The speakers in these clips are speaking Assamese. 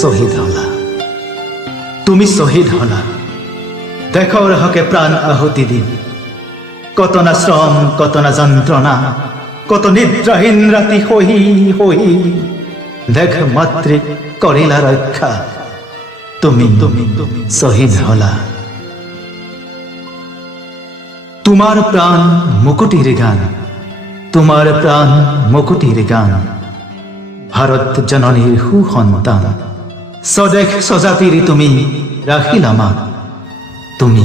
শহীদ হলা, তুমি শহীদ হলা। দেশৰ হকে প্ৰাণ আহুতি দি কত না শ্ৰম, কত না যন্ত্ৰণা, কত নিদ্ৰাহীন ৰাতি সহি সহি দেশ মাতৃক কৰিলা ৰক্ষা। তুমি শহীদ হলা। তোমার প্রাণ মুকুটির গান, তোমার প্রাণ মুকুটির গান। ভারত জননীর সুসন্তান, স্বদেশ স্বজাতির তুমি রাখিলা মা। তুমি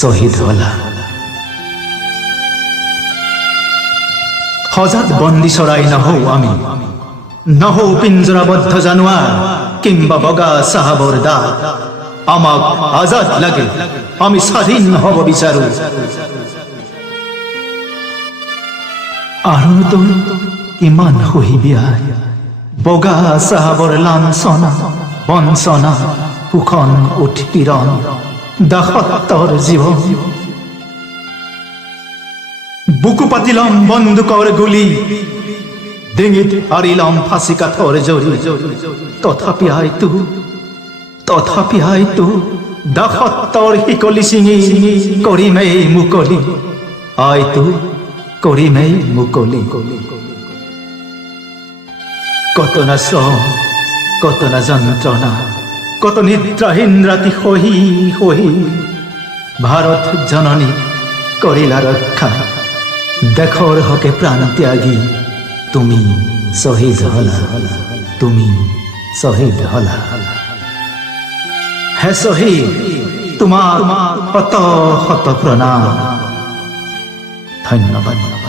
শহীদ হলা। সজাত বন্দী চৰাই নহও আমি, নহও পিঞ্জৰাবদ্ধ জানোৱাৰ কিংবা বগা চাহাবৰ দাগ। আমাক আজাদ লাগে, আমি স্বাধীন হব বিচাৰো। আৰু তো কিমান সহিবি আই বগা চাহাবৰ লাঞ্ছনা বঞ্চনা, শোষণ উৎপীড়ন, দাসত্বৰ জীৱন। বুকু পাতিলাম বন্দুকৰ গুলি, ডিঙিত আৰিলাম ফাঁচি কাঠৰ জৰি। তথাপি আইতো দাসত্বৰ শিকলি ছিঙি কৰিমেই মুকলি। আইতো কৰিমেই মুকলি। কত না শ্ৰম, কত না যন্ত্ৰণা, কত নিদ্ৰাহীন ৰাতি সহি সহি ভাৰত জননী কৰিলা ৰক্ষা। দেশৰ হকে প্ৰাণ ত্যাগী তুমি শহীদ হলা, তুমি শহীদ হলা। হে শহীদ, তোমাৰ শত শত প্ৰণাম। ধন্যবাদ।